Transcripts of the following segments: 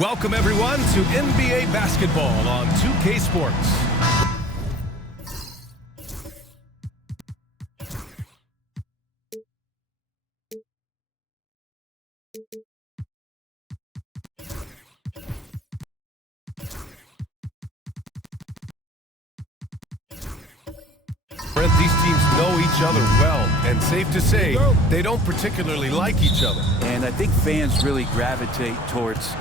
Welcome everyone to NBA basketball on 2K Sports. These teams know each other well, and safe to say, they don't particularly like each other. And I think fans really gravitate towards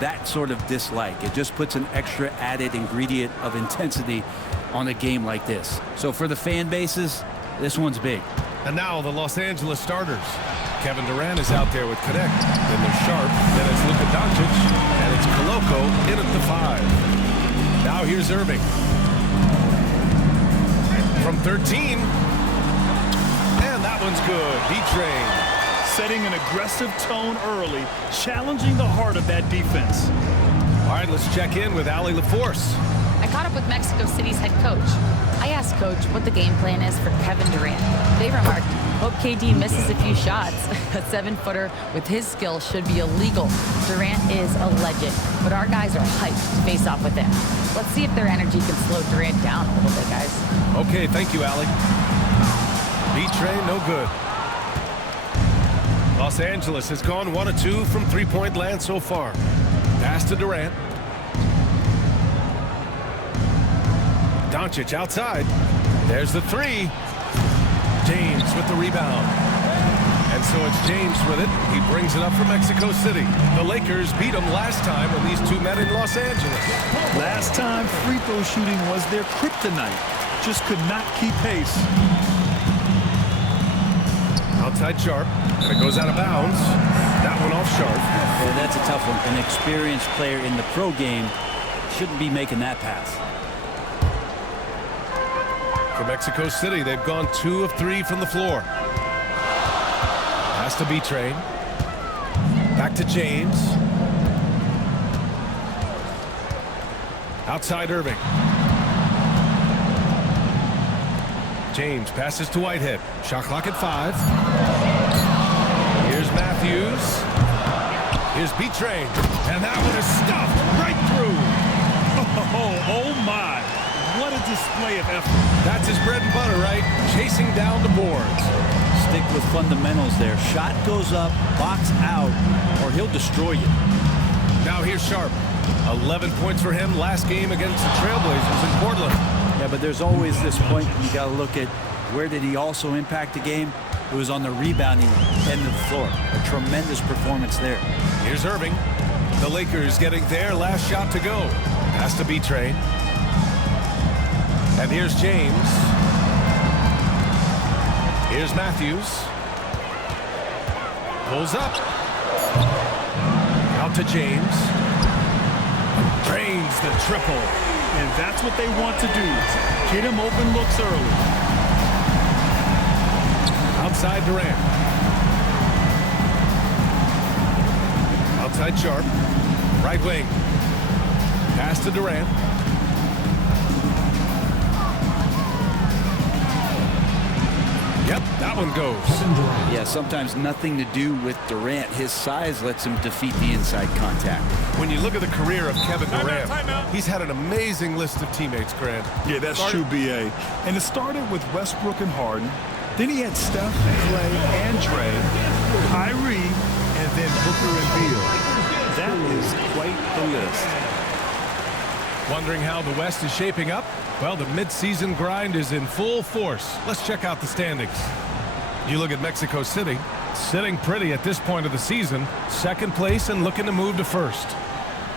that sort of dislike. It just puts an extra added ingredient of intensity on a game like this. So for the fan bases, this one's big. And now the Los Angeles starters. Kevin Durant is out there with Connect. Then there's Sharp. Then it's Luka Doncic. And it's Koloko in at the 5. Now here's Irving. From 13. And that one's good. D-Train. Setting an aggressive tone early, challenging the heart of that defense. All right, let's check in with Allie LaForce. I caught up with Mexico City's head coach. I asked Coach what the game plan is for Kevin Durant. They remarked, hope KD misses a few shots. A 7-footer with his skill should be illegal. Durant is a legend, but our guys are hyped to face off with him. Let's see if their energy can slow Durant down a little bit, guys. Okay, thank you, Allie. B-Train, no good. Los Angeles has gone 1 of 2 from three-point land so far. Pass to Durant. Doncic outside. There's the 3. James with the rebound. And so it's James with it. He brings it up for Mexico City. The Lakers beat them last time when these two met in Los Angeles. Last time, free throw shooting was their kryptonite. Just could not keep pace. Outside Sharp. And it goes out of bounds. That one off Sharp. Yeah, that's a tough one. An experienced player in the pro game shouldn't be making that pass. For Mexico City, they've gone 2 of 3 from the floor. Pass to B-Train. Back to James. Outside Irving. James passes to Whitehead. Shot clock at 5. Here's Matthews. Here's B-Train. And that one is stuffed right through. Oh my. What a display of effort. That's his bread and butter, right? Chasing down the boards. Stick with fundamentals there. Shot goes up, box out, or he'll destroy you. Now here's Sharp. 11 points for him last game against the Trailblazers in Portland. Yeah, but there's always this point you got to look at where did he also impact the game. It was on the rebounding end of the floor. A tremendous performance there. Here's Irving. The Lakers getting their last shot to go. Has to be Train. And here's James. Here's Matthews. Pulls up. Out to James. Drains the triple. And that's what they want to do. Get him open looks early. Outside Durant. Outside Sharp. Right wing. Pass to Durant. Yep, that one goes. Yeah, sometimes nothing to do with Durant. His size lets him defeat the inside contact. When you look at the career of Kevin Durant, he's had an amazing list of teammates, Grant. Yeah, that's true, B.A. And it started with Westbrook and Harden. Then he had Steph, Clay, and Dre, Kyrie, and then Booker and Beal. That is quite the list. Wondering how the West is shaping up? Well, the midseason grind is in full force. Let's check out the standings. You look at Mexico City, sitting pretty at this point of the season, second place and looking to move to first.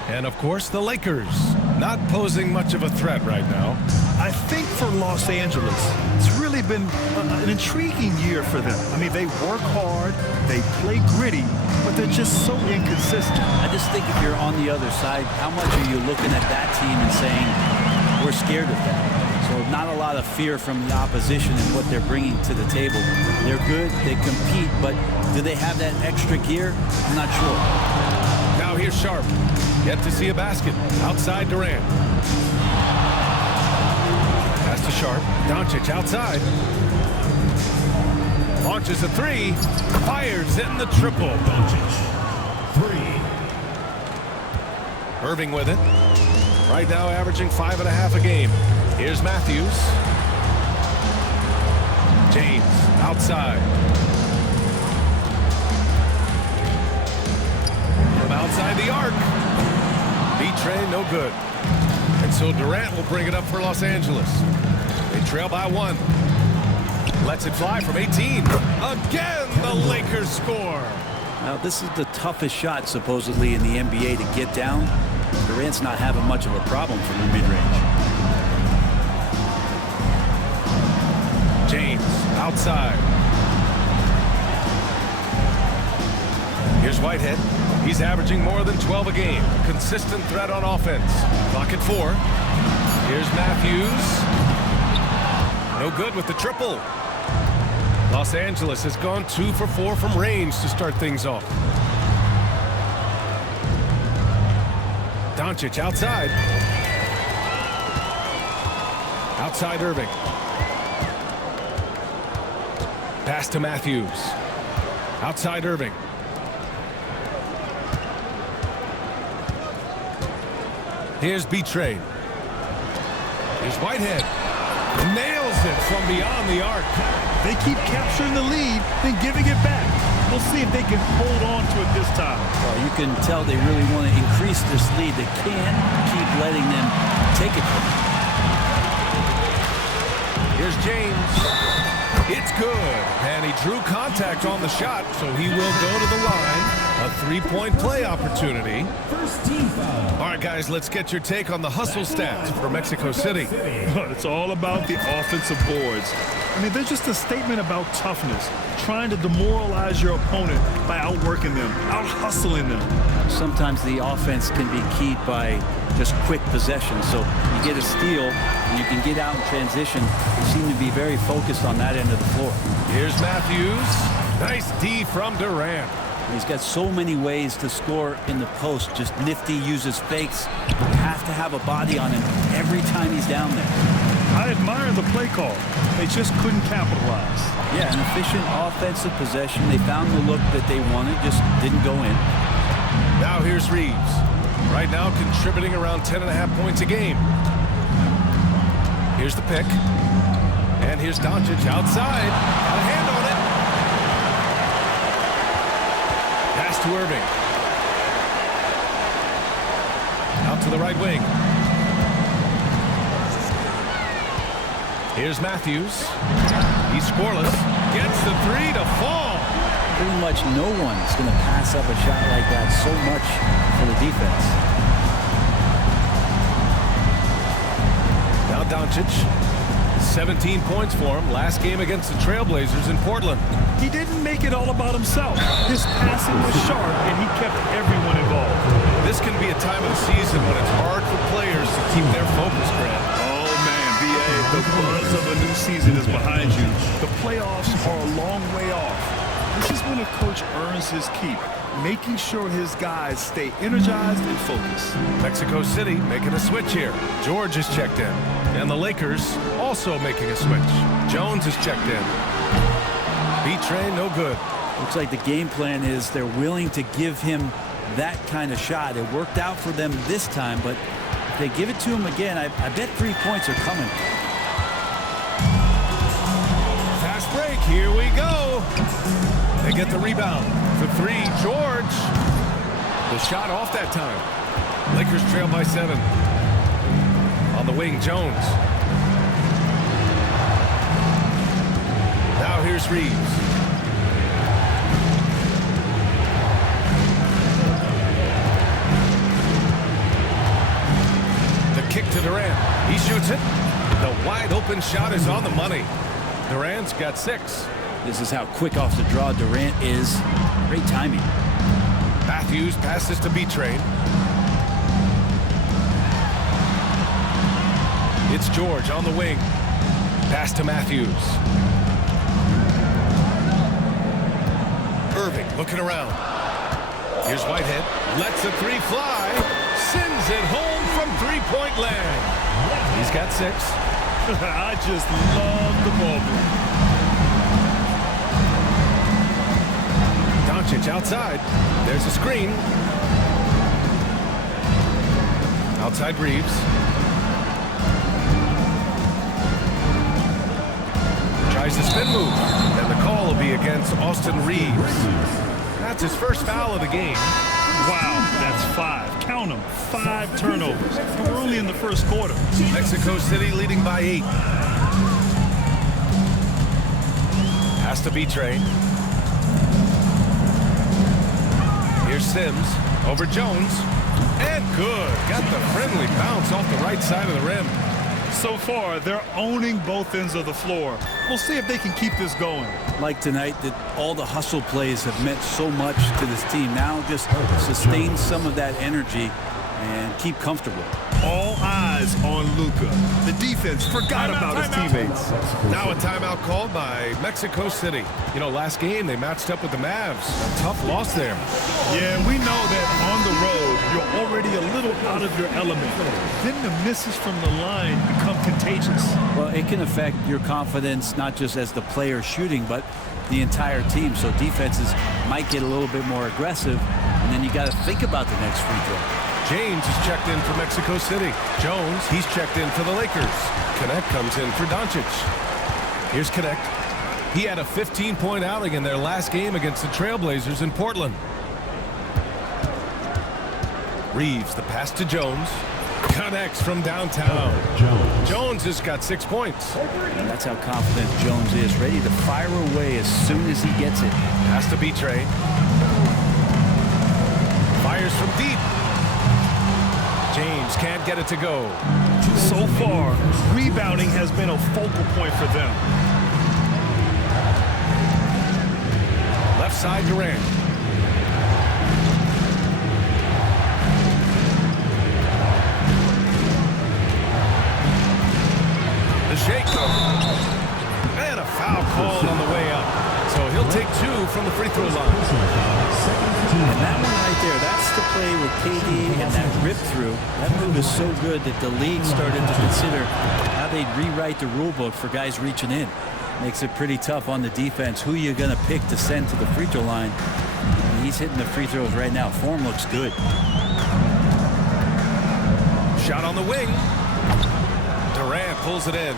And of course, the Lakers, not posing much of a threat right now. I think for Los Angeles, it's really been an intriguing year for them. I mean, they work hard, they play gritty, but they're just so inconsistent. I just think if you're on the other side, how much are you looking at that team and saying, we're scared of them? So not a lot of fear from the opposition and what they're bringing to the table. They're good, they compete, but do they have that extra gear? I'm not sure. Now here's Sharp. Yet to see a basket. Outside Durant. Pass to Sharp. Doncic outside. Launches a 3. Fires in the triple. Doncic. 3. Irving with it. Right now averaging 5.5 a game. Here's Matthews. James outside. From outside the arc. B-Train no good. And so Durant will bring it up for Los Angeles. They trail by 1. Lets it fly from 18. Again, the Lakers score. Now, this is the toughest shot, supposedly, in the NBA to get down. Durant's not having much of a problem from the mid-range. James outside. Here's Whitehead. He's averaging more than 12 a game. Consistent threat on offense. Clock at 4. Here's Matthews. No good with the triple. Los Angeles has gone 2 for 4 from range to start things off. Doncic outside. Outside Irving. Pass to Matthews. Outside Irving. Here's B-Train. Here's Whitehead. Nails it from beyond the arc. They keep capturing the lead, then giving it back. We'll see if they can hold on to it this time. Well, you can tell they really want to increase this lead. They can't keep letting them take it from them. Here's James. It's good. And he drew contact on the shot, so he will go to the line. A 3-point play opportunity. First team foul. All right, guys, let's get your take on the hustle stats for Mexico City. It's all about the offensive boards. I mean, they're just a statement about toughness, trying to demoralize your opponent by outworking them, out-hustling them. Sometimes the offense can be keyed by just quick possession. So you get a steal, and you can get out in transition. They seem to be very focused on that end of the floor. Here's Matthews. Nice D from Durant. He's got so many ways to score in the post. Just nifty, uses fakes. You have to have a body on him every time he's down there. I admire the play call. They just couldn't capitalize. Yeah, an efficient offensive possession. They found the look that they wanted, just didn't go in. Now here's Reeves. Right now contributing around 10.5 points a game. Here's the pick. And here's Doncic outside. Got a hand on it. Pass to Irving. Out to the right wing. Here's Matthews. He's scoreless. Gets the 3 to fall. Pretty much no one's going to pass up a shot like that so much for the defense. Now Doncic. 17 points for him last game against the Trailblazers in Portland. He didn't make it all about himself. His passing was sharp, and he kept everyone involved. This can be a time of the season when it's hard for players to keep their focus, Grant. Oh, man, B.A., the buzz of a new season is behind you. The playoffs are a long way off. This is when a coach earns his keep, making sure his guys stay energized and focused. Mexico City making a switch here. George is checked in. And the Lakers also making a switch. Jones is checked in. B-Train, no good. Looks like the game plan is they're willing to give him that kind of shot. It worked out for them this time, but if they give it to him again, I bet 3 points are coming. Fast break, here we go. They get the rebound. For 3, George. The shot off that time. Lakers trail by 7. On the wing, Jones. Now here's Reeves. The kick to Durant. He shoots it. The wide open shot is on the money. Durant's got 6. This is how quick off the draw Durant is. Great timing. Matthews passes to B-Train. It's George on the wing. Pass to Matthews. Irving looking around. Here's Whitehead. Lets the 3 fly. Sends it home from 3-point land. He's got 6. I just love the ball. Doncic outside. There's a screen. Outside Reeves. Tries the spin move, and the call will be against Austin Reeves. That's his first foul of the game. Wow, that's 5. Count them. 5 turnovers. And we're only in the first quarter. Mexico City leading by 8. Pass to B-Train. Here's Sims over Jones. And good. Got the friendly bounce off the right side of the rim. So far, they're owning both ends of the floor. We'll see if they can keep this going. Like tonight, that all the hustle plays have meant so much to this team. Now just sustain some of that energy and keep comfortable. All eyes on Luka. The defense forgot about his teammates. Now a timeout called by Mexico City. You know, last game they matched up with the Mavs. A tough loss there. Yeah, and we know that on the road, you're already a little out of your element. Then the misses from the line become contagious. Well, it can affect your confidence, not just as the player shooting, but the entire team. So defenses might get a little bit more aggressive, and then you got to think about the next free throw. James is checked in for Mexico City. Jones, he's checked in for the Lakers. Connect comes in for Doncic. Here's Connect. He had a 15-point outing in their last game against the Trailblazers in Portland. Reeves, the pass to Jones. Connects from downtown. Jones has got 6 points. And that's how confident Jones is. Ready to fire away as soon as he gets it. Pass to B-Train. Fires from deep. James can't get it to go. So far, rebounding has been a focal point for them. Left side Durant. The shake. And a foul called on the way up. So he'll take 2 from the free throw line. And that one right there, that's the play with KD and that rip through. That move is so good that the league started to consider how they'd rewrite the rule book for guys reaching in. Makes it pretty tough on the defense. Who you're going to pick to send to the free throw line. And he's hitting the free throws right now. Form looks good. Shot on the wing. Durant pulls it in.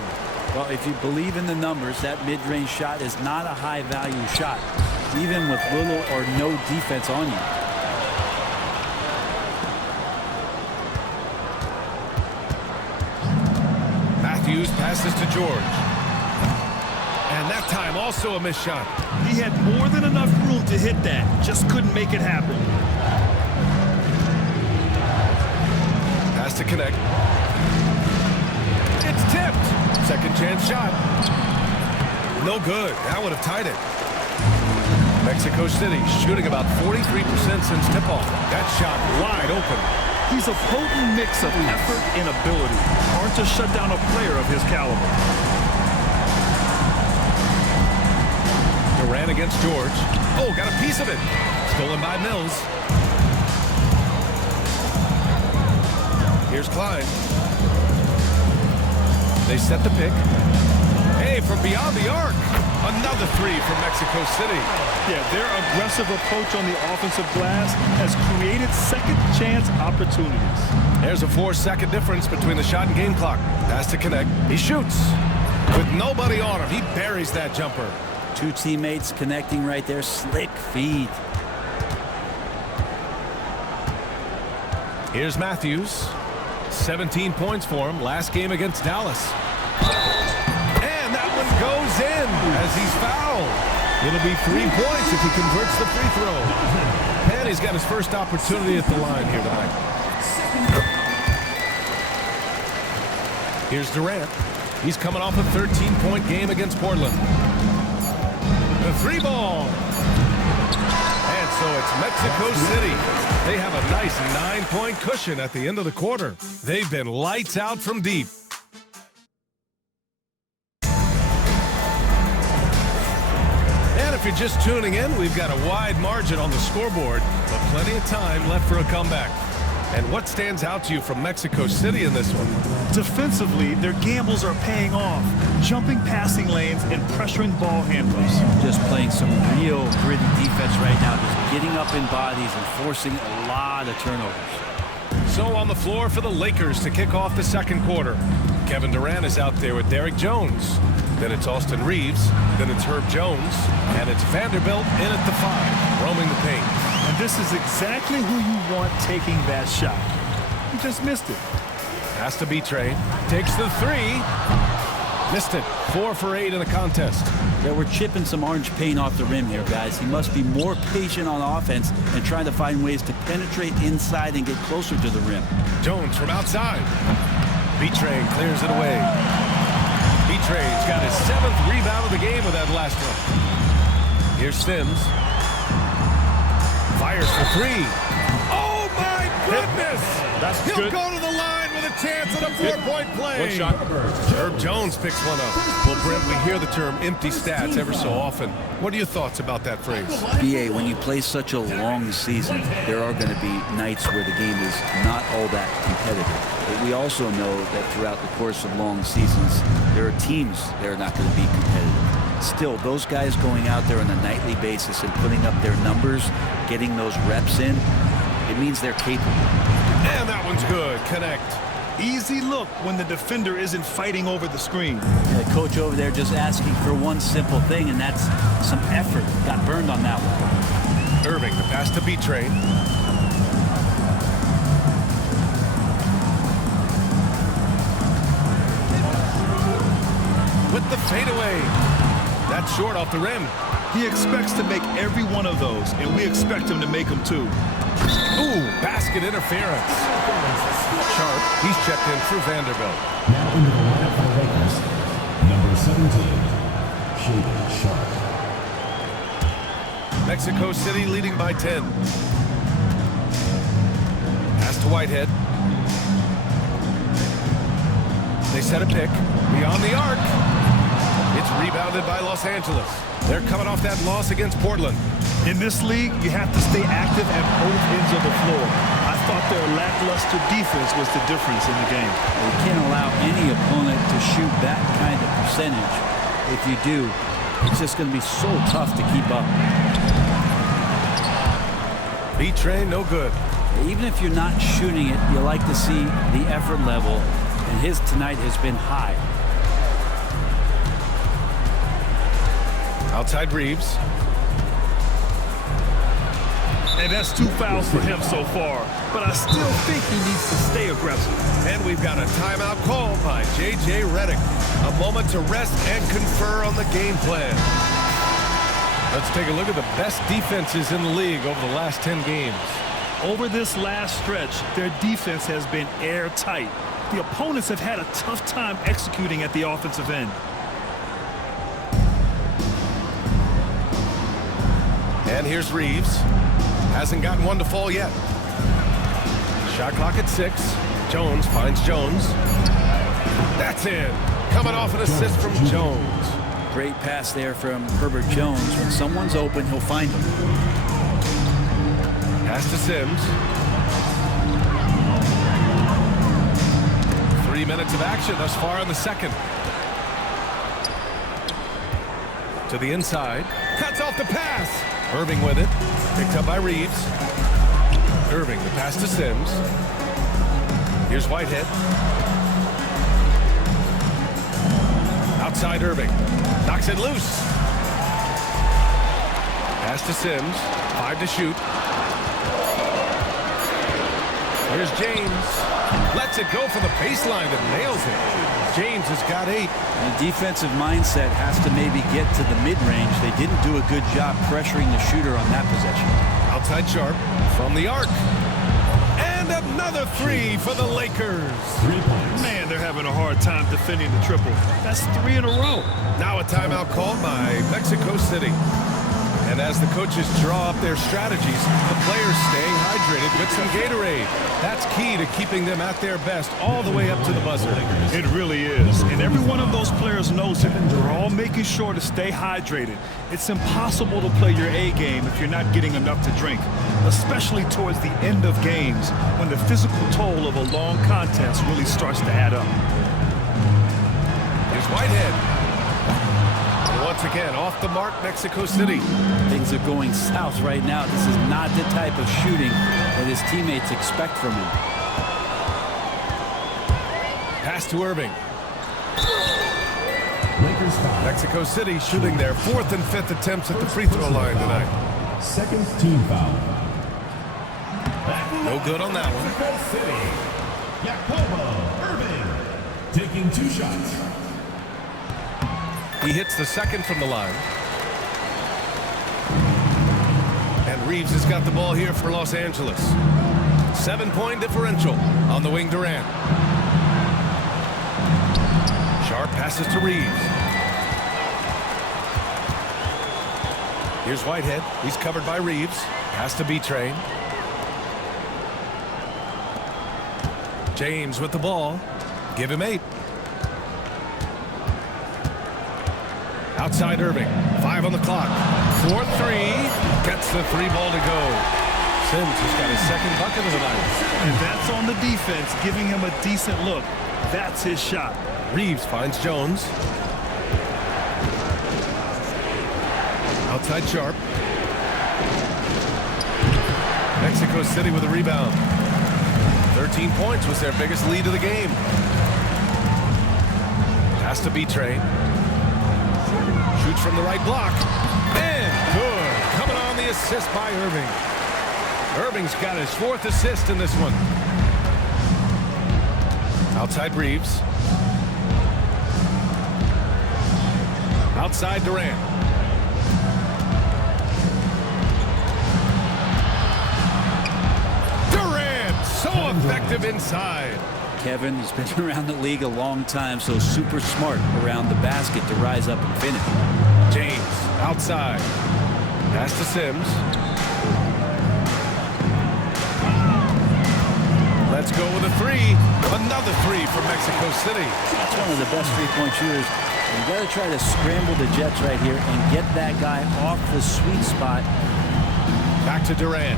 Well, if you believe in the numbers, that mid-range shot is not a high-value shot, even with little or no defense on you. Matthews passes to George. And that time also a missed shot. He had more than enough room to hit that. Just couldn't make it happen. Pass to Connect. It's tipped. Second chance shot. No good. That would have tied it. Mexico City shooting about 43% since tip-off. That shot wide open. He's a potent mix of effort and ability. Hard to shut down a player of his caliber. Durant against George. Oh, got a piece of it. Stolen by Mills. Here's Klein. They set the pick. Hey, from beyond the arc. Another 3 from Mexico City. Yeah, their aggressive approach on the offensive glass has created second chance opportunities. There's a 4-second difference between the shot and game clock. Pass to Connect. He shoots. With nobody on him, he buries that jumper. 2 teammates connecting right there. Slick feed. Here's Matthews. 17 points for him last game against Dallas. And that one goes in as he's fouled. It'll be 3 points if he converts the free throw. And he's got his first opportunity at the line here tonight. Here's Durant. He's coming off a 13-point game against Portland. The 3-ball. And so it's Mexico City. They have a nice 9-point cushion at the end of the quarter. They've been lights out from deep. And if you're just tuning in, we've got a wide margin on the scoreboard, but plenty of time left for a comeback. And what stands out to you from Mexico City in this one? Defensively, their gambles are paying off. Jumping passing lanes and pressuring ball handlers. Just playing some real gritty defense right now. Just getting up in bodies and forcing a lot of turnovers. So on the floor for the Lakers to kick off the second quarter. Kevin Durant is out there with Derrick Jones. Then it's Austin Reeves. Then it's Herb Jones. And it's Vanderbilt in at the 5, roaming the paint. And this is exactly who you want taking that shot. He just missed it. Has to be Trey. Takes the 3. Missed it. 4 for 8 in the contest. Yeah, we're chipping some orange paint off the rim here, guys. He must be more patient on offense and trying to find ways to penetrate inside and get closer to the rim. Jones from outside. B-Train clears it away. B-Train's got his 7th rebound of the game with that last one. Here's Sims. Fires for 3. Oh, my goodness! He'll good. go to the line with a chance at a 4-point play. One shot. Herb Jones picks one up. Well, Brent, we hear the term empty stats ever so often. What are your thoughts about that phrase? BA, when you play such a long season, there are going to be nights where the game is not all that competitive. But we also know that throughout the course of long seasons, there are teams that are not going to be competitive. Still, those guys going out there on a nightly basis and putting up their numbers, getting those reps in, it means they're capable. And that one's good. Connect. Easy look when the defender isn't fighting over the screen. Yeah, the coach over there just asking for one simple thing, and that's some effort. Got burned on that one. Irving, the pass to B-Train. With the fadeaway. That's short off the rim. He expects to make every one of those, and we expect him to make them too. Ooh, basket interference. Sharp, he's checked in for Vanderbilt. Now into the lineup for the Lakers, number 17, Shaden Sharp. Mexico City leading by 10. Pass to Whitehead. They set a pick. Beyond the arc. It's rebounded by Los Angeles. They're coming off that loss against Portland. In this league, you have to stay active at both ends of the floor. I thought their lackluster defense was the difference in the game. You can't allow any opponent to shoot that kind of percentage. If you do, it's just going to be so tough to keep up. B-Train, no good. Even if you're not shooting it, you like to see the effort level, and his tonight has been high. Outside Reeves. And that's 2 fouls for him so far. But I still think he needs to stay aggressive. And we've got a timeout called by J.J. Redick. A moment to rest and confer on the game plan. Let's take a look at the best defenses in the league over the last 10 games. Over this last stretch, their defense has been airtight. The opponents have had a tough time executing at the offensive end. And here's Reeves. Hasn't gotten one to fall yet. Shot clock at 6. Jones finds Jones. That's in. Coming off an assist from Jones. Great pass there from Herbert Jones. When someone's open, he'll find them. Pass to Sims. 3 minutes of action thus far in the second. To the inside. Cuts off the pass. Irving with it. Picked up by Reeves. Irving, the pass to Sims. Here's Whitehead. Outside Irving. Knocks it loose. Pass to Sims. 5 to shoot. Here's James. Lets it go for the baseline and nails it. James has got 8. The defensive mindset has to maybe get to the mid-range. They didn't do a good job pressuring the shooter on that possession. Outside Sharp from the arc. And another 3 for the Lakers. 3 points. Man, they're having a hard time defending the triple. That's 3 in a row. Now a timeout called by Mexico City. And as the coaches draw up their strategies, the players staying hydrated with some Gatorade. That's key to keeping them at their best all the way up to the buzzer. It really is. And every one of those players knows it. They're all making sure to stay hydrated. It's impossible to play your A game if you're not getting enough to drink, especially towards the end of games when the physical toll of a long contest really starts to add up. Here's Whitehead. Once again, off the mark, Mexico City. Things are going south right now. This is not the type of shooting that his teammates expect from him. Pass to Irving. Lakers foul. Mexico City shooting their 4th and 5th attempts at the free throw line tonight. Second team foul. No good on that one. Mexico City. Jacobo Irving taking 2 shots. He hits the second from the line. And Reeves has got the ball here for Los Angeles. 7-point differential on the wing. Durant. Sharp passes to Reeves. Here's Whitehead. He's covered by Reeves. Pass to B-Train. James with the ball. Give him 8. Outside Irving. 5 on the clock. 4-3. Gets the 3 ball to go. Sims has got his second bucket of the night. And that's on the defense, giving him a decent look. That's his shot. Reeves finds Jones. Outside Sharp. Mexico City with a rebound. 13 points was their biggest lead of the game. Pass to B-Train. Shoots from the right block. And good. Coming on the assist by Irving. Irving's got his 4th assist in this one. Outside Reeves. Outside Durant. Durant, so effective inside. Kevin has been around the league a long time, so super smart around the basket to rise up and finish. James, outside. Pass to Sims. Let's go with a 3. Another 3 from Mexico City. That's one of the best three-point shooters. You got to try to scramble the Jets right here and get that guy off the sweet spot. Back to Durant.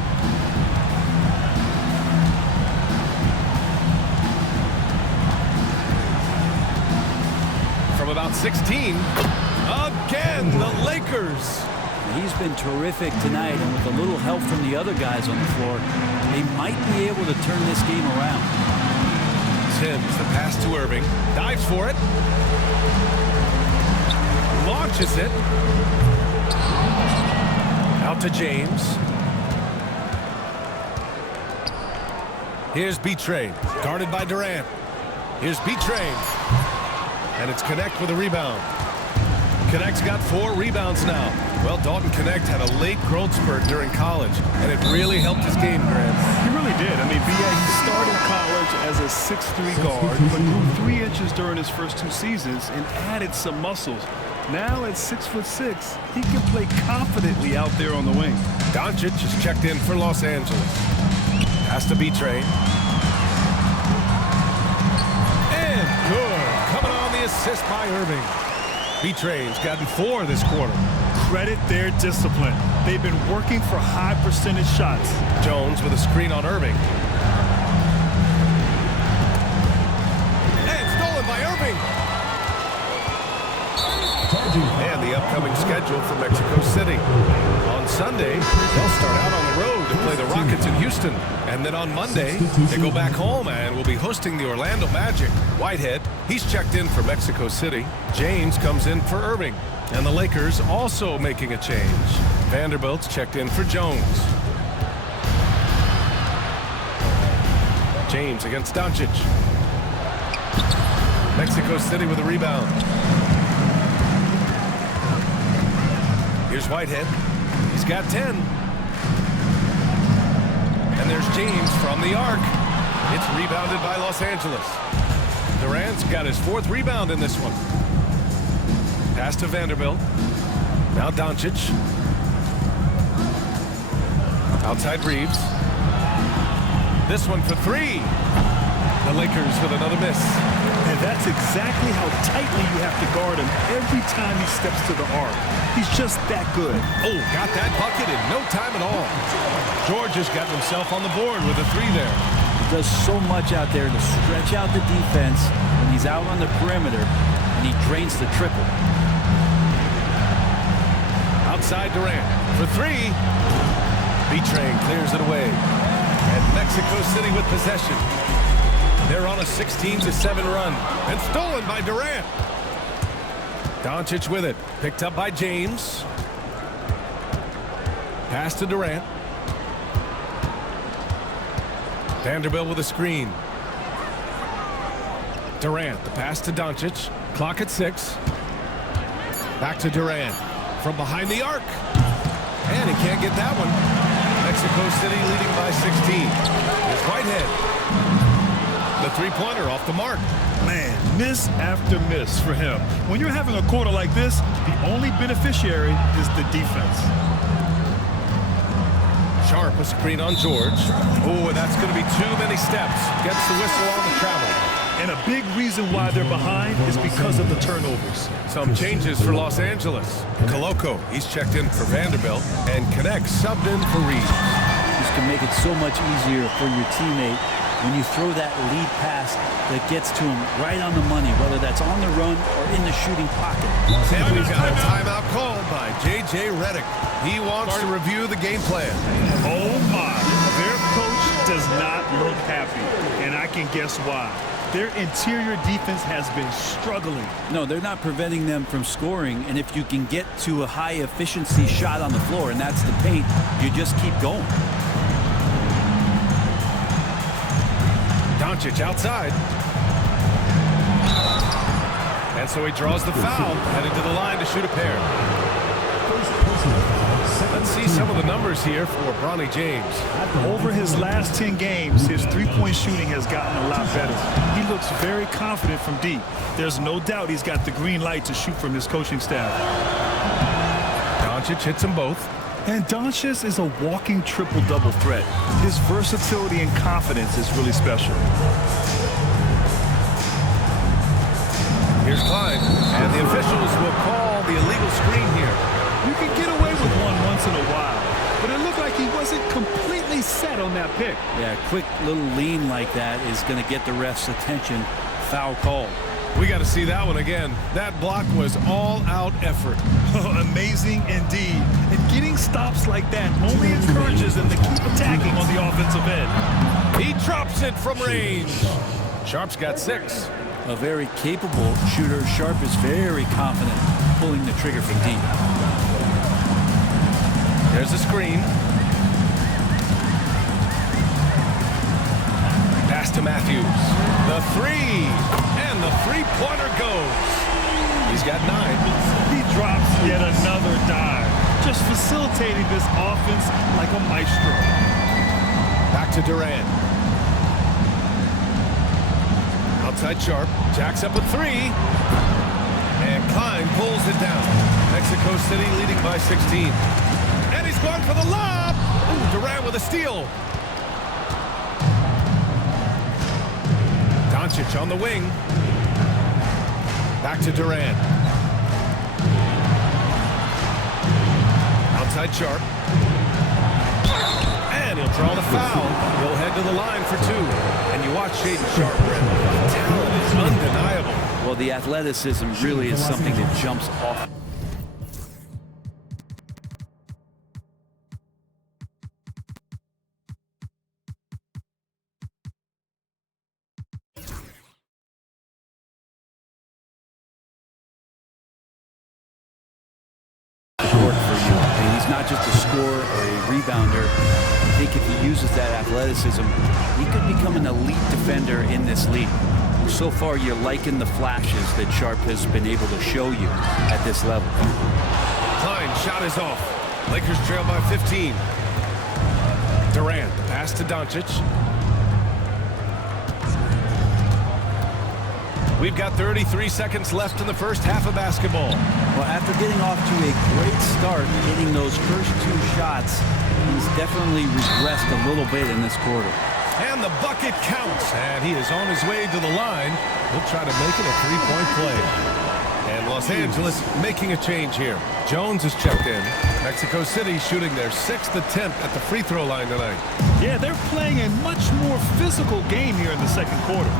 From about 16. Again, the Lakers. He's been terrific tonight, and with a little help from the other guys on the floor, they might be able to turn this game around. Sims, the pass to Irving. Dives for it. Launches it. Out to James. Here's B-Train. Guarded by Durant. Here's B-Train. And it's Connect with a rebound. Connect's got 4 rebounds now. Well, Dalton Connect had a late growth spurt during college, and it really helped his game, Grant. He really did. I mean, B.A., he started college as a 6'3" guard, but grew 3 inches during his first 2 seasons and added some muscles. Now at 6'6", he can play confidently out there on the wing. Doncic is checked in for Los Angeles. Pass to B-Train. And good. Coming on the assist by Irving. B-Train's gotten 4 this quarter. Credit their discipline. They've been working for high percentage shots. Jones with a screen on Irving. And stolen by Irving. And the upcoming schedule for Mexico City. On Sunday, they'll start out on the road to play the Rockets in Houston. And then on Monday, they go back home and will be hosting the Orlando Magic. Whitehead, he's checked in for Mexico City. James comes in for Irving. And the Lakers also making a change. Vanderbilt's checked in for Jones. James against Doncic. Mexico City with a rebound. Here's Whitehead. He's got 10. And there's James from the arc. It's rebounded by Los Angeles. Durant's got his 4th rebound in this one. Pass to Vanderbilt. Now Doncic. Outside Reeves. This one for 3. The Lakers with another miss. And that's exactly how tightly you have to guard him every time he steps to the arc. He's just that good. Oh, got that bucket in no time at all. George has gotten himself on the board with a 3 there. He does so much out there to stretch out the defense when he's out on the perimeter, and he drains the triple. Outside Durant for 3. B-Train clears it away. And Mexico City with possession. They're on a 16-7 run. And stolen by Durant. Doncic with it. Picked up by James. Pass to Durant. Vanderbilt with a screen. Durant, the pass to Doncic. Clock at 6. Back to Durant. From behind the arc. And he can't get that one. Mexico City leading by 16. Here's Whitehead. The three-pointer off the mark. Man, miss after miss for him. When you're having a quarter like this, the only beneficiary is the defense. Sharp, a screen on George. Oh, and that's going to be too many steps. Gets the whistle on the travel. And a big reason why they're behind is because of the turnovers. Some changes for Los Angeles. Koloko, he's checked in for Vanderbilt. And Connect subbed in for Reeves. This can make it so much easier for your teammate when you throw that lead pass that gets to him right on the money, whether that's on the run or in the shooting pocket. And we've got a timeout called by J.J. Redick. He wants to review the game plan. Oh, my. Their coach does not look happy, and I can guess why. Their interior defense has been struggling. No, they're not preventing them from scoring, and if you can get to a high-efficiency shot on the floor, and that's the paint, you just keep going. Doncic outside. And so he draws the foul, heading to the line to shoot a pair. Let's see some of the numbers here for Bronny James. Over his last 10 games, his three-point shooting has gotten a lot better. He looks very confident from deep. There's no doubt he's got the green light to shoot from his coaching staff. Doncic hits them both. And Doncic is a walking triple-double threat. His versatility and confidence is really special. Here's Klein, and the officials will call the illegal screen here. You can get away with one once in a while, but it looked like he wasn't completely set on that pick. Yeah, a quick little lean like that is going to get the ref's attention. Foul call. We got to see that one again. That block was all-out effort. Amazing indeed. And getting stops like that only encourages them to keep attacking on the offensive end. He drops it from range. Sharp's got 6. A very capable shooter. Sharp is very confident pulling the trigger from deep. There's a screen. Pass to Matthews. The 3. And the three-pointer goes. He's got 9. He drops yet another dive. Just facilitating this offense like a maestro. Back to Durant. Outside Sharp. Jacks up a 3. And Klein pulls it down. Mexico City leading by 16. And he's going for the lob. Ooh, Durant with a steal. Doncic on the wing. Back to Durant. Outside Sharp. And he'll draw the foul. He'll head to the line for 2. And you watch Shaedon Sharp, Brent. The talent is undeniable. Well, the athleticism really is something that jumps off. Not just a scorer or a rebounder. I think if he uses that athleticism, he could become an elite defender in this league. So far, you're liking the flashes that Sharp has been able to show you at this level. Klein, shot is off. Lakers trail by 15. Durant, the pass to Doncic. We've got 33 seconds left in the first half of basketball. Well, after getting off to a great start, hitting those first 2 shots, he's definitely regressed a little bit in this quarter. And the bucket counts. And he is on his way to the line. He'll try to make it a 3-point play. And Los Angeles making a change here. Jones is checked in. Mexico City shooting their 6th attempt at the free throw line tonight. Yeah, they're playing a much more physical game here in the second quarter.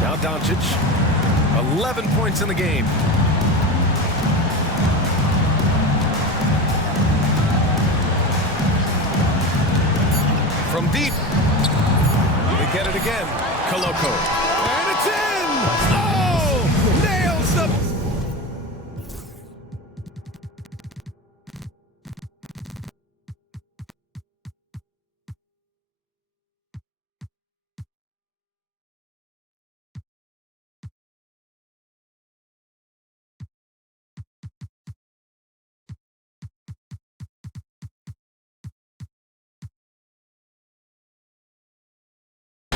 Now Doncic, 11 points in the game. From deep, get it again. Coloco. And it's in! Oh! Nails the...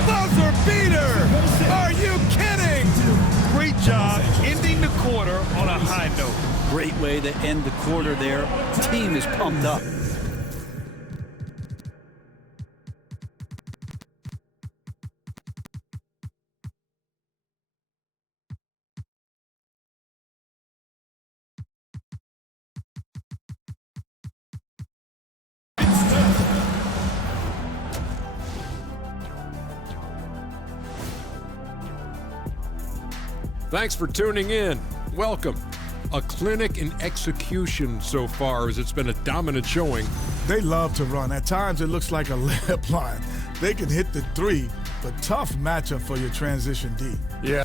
Buzzer beater! Are you kidding? Great job ending the quarter on a high note. Great way to end the quarter there. Team is pumped up. Thanks for tuning in. Welcome. A clinic in execution so far, as it's been a dominant showing. They love to run. At times it looks like a layup line. They can hit the three, but tough matchup for your transition D. Yeah.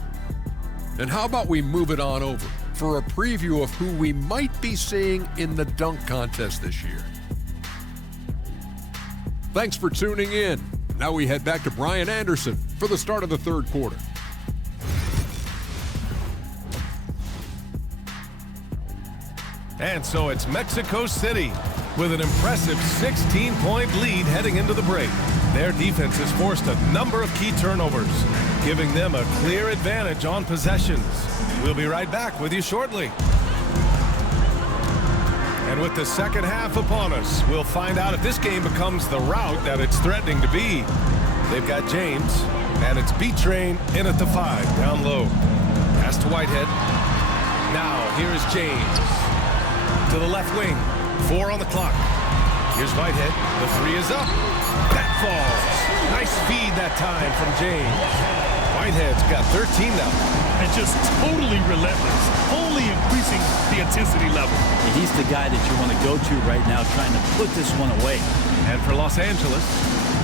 And how about we move it on over for a preview of who we might be seeing in the dunk contest this year. Thanks for tuning in. Now we head back to Brian Anderson for the start of the third quarter. And so it's Mexico City with an impressive 16-point lead heading into the break. Their defense has forced a number of key turnovers, giving them a clear advantage on possessions. We'll be right back with you shortly. And with the second half upon us, we'll find out if this game becomes the rout that it's threatening to be. They've got James, and it's B-Train in at the 5, down low. Pass to Whitehead. Now, here is James. To the left wing, 4 on the clock. Here's Whitehead, the 3 is up. That falls. Nice feed that time from James. Whitehead's got 13 now. And just totally relentless, only increasing the intensity level. And he's the guy that you want to go to right now, trying to put this one away. And for Los Angeles,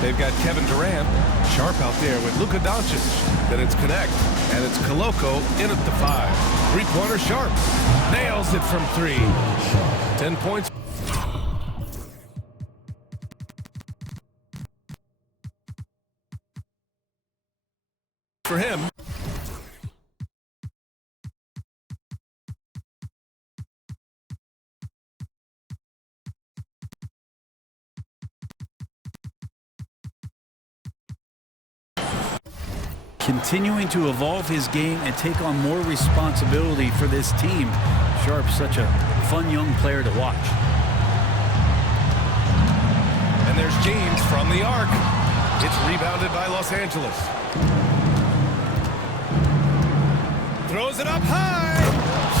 they've got Kevin Durant, sharp out there with Luka Doncic. Then it's Connect, and it's Coloco in at the 5. Three-pointer Sharp. Nails it from 3. 10 points. For him. Continuing to evolve his game and take on more responsibility for this team. Sharp's such a fun young player to watch. And there's James from the arc. It's rebounded by Los Angeles. Throws it up high.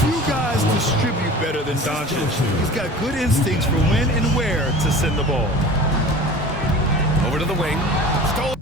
Few guys distribute better than Doncic. He's got good instincts for when and where to send the ball. Over to the wing. Stole.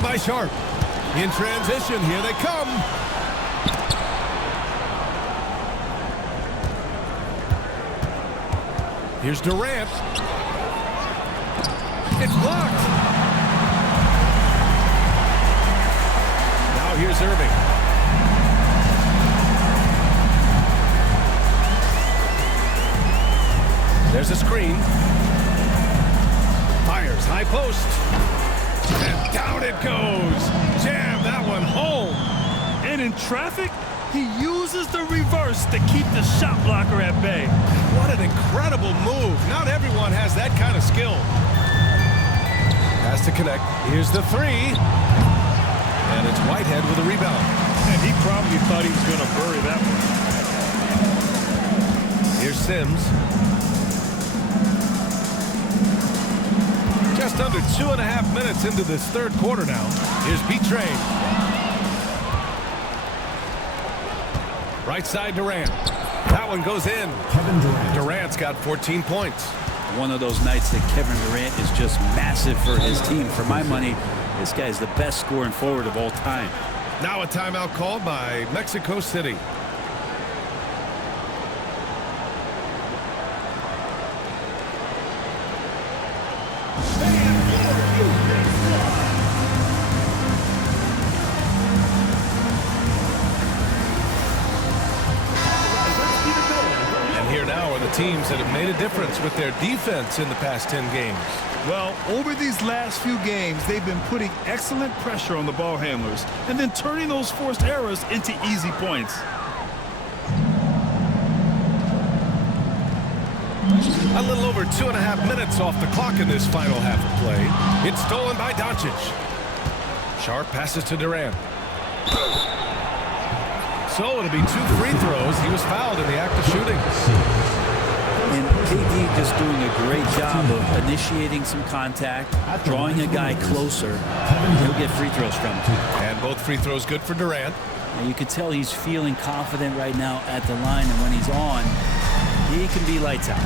By Sharp. In transition, here they come. Here's Durant. It's blocked. Now here's Irving. High post. And down it goes. Jam that one home. And in traffic, he uses the reverse to keep the shot blocker at bay. What an incredible move. Not everyone has that kind of skill. Has to connect. Here's the three. And it's Whitehead with a rebound. And he probably thought he was going to bury that one. Here's Sims. Just under 2.5 minutes into this third quarter now. Here's B-Train. Right side Durant. That one goes in. Kevin Durant. Durant's got 14 points. One of those nights that Kevin Durant is just massive for his team. For my money, this guy's the best scoring forward of all time. Now a timeout called by Mexico City. Teams that have made a difference with their defense in the past 10 games. Well, over these last few games, they've been putting excellent pressure on the ball handlers and then turning those forced errors into easy points. A little over 2.5 minutes off the clock in this final half of play. It's stolen by Doncic. Sharp passes to Durant. So it'll be 2 free throws. He was fouled in the act of shooting. And KD just doing a great job of initiating some contact, drawing a guy closer. He'll get free throws from him. And both free throws good for Durant. And you can tell he's feeling confident right now at the line, and when he's on, he can be lights out.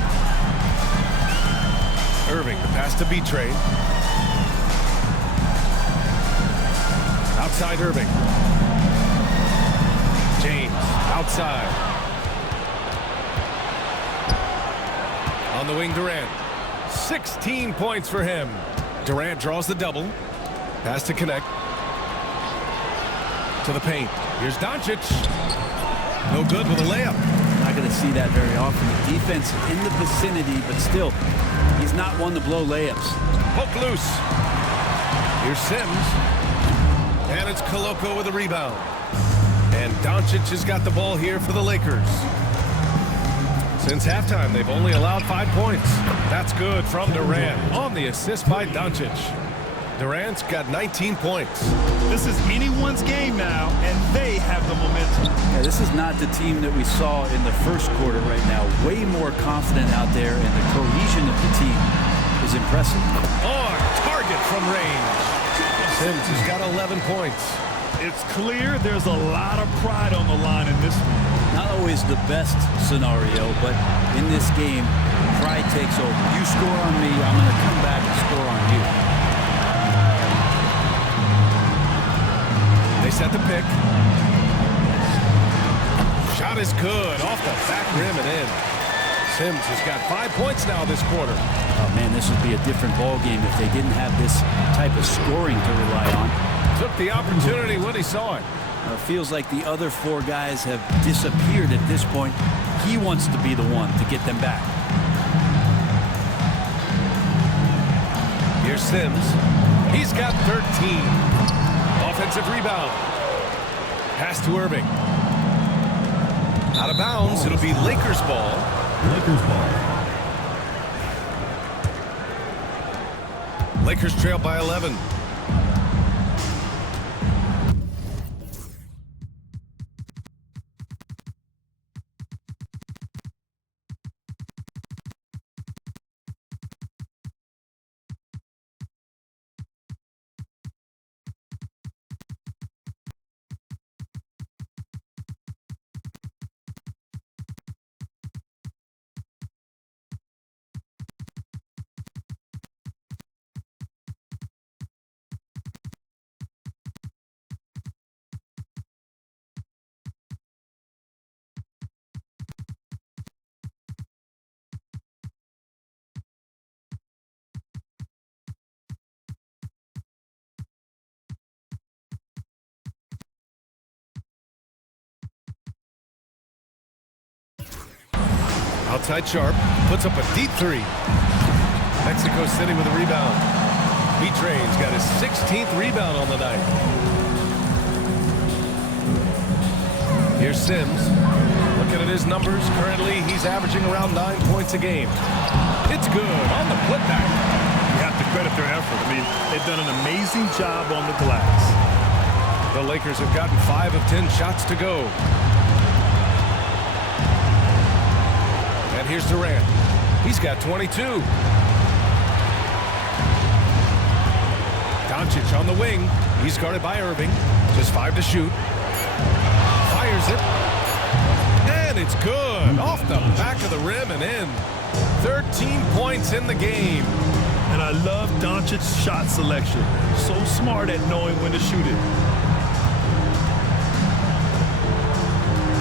Irving, the pass to B-Train. Outside Irving. James, outside. On the wing, Durant. 16 points for him. Durant draws the double. Pass to connect. To the paint. Here's Doncic. No good with a layup. Not going to see that very often. The defense in the vicinity, but still, he's not one to blow layups. Poke loose. Here's Sims. And it's Koloko with a rebound. And Doncic has got the ball here for the Lakers. Since halftime, they've only allowed 5 points. That's good from Durant on the assist by Doncic. Durant's got 19 points. This is anyone's game now, and they have the momentum. Yeah, this is not the team that we saw in the first quarter right now. Way more confident out there, and the cohesion of the team is impressive. On target from range. Sims has got 11 points. It's clear there's a lot of pride on the line in this one. Not always the best scenario, but in this game, pride takes over. You score on me, I'm going to come back and score on you. They set the pick. Shot is good. Off the back rim and in. Sims has got 5 points now this quarter. Oh, man, this would be a different ball game if they didn't have this type of scoring to rely on. Took the opportunity when he saw it. It feels like the other 4 guys have disappeared at this point. He wants to be the one to get them back. Here's Sims. He's got 13. Offensive rebound. Pass to Irving. Out of bounds. It'll be Lakers ball. Lakers ball. Lakers trail by 11. Outside Sharp puts up a deep 3. Mexico City with a rebound. B-Train's got his 16th rebound on the night. Here's Sims. Looking at his numbers, currently he's averaging around 9 points a game. It's good on the putback. You have to credit their effort. I mean, they've done an amazing job on the glass. The Lakers have gotten 5 of 10 shots to go. And here's Durant. He's got 22. Doncic on the wing. He's guarded by Irving. Just 5 to shoot. Fires it. And it's good. Off the back of the rim and in. 13 points in the game. And I love Doncic's shot selection. So smart at knowing when to shoot it.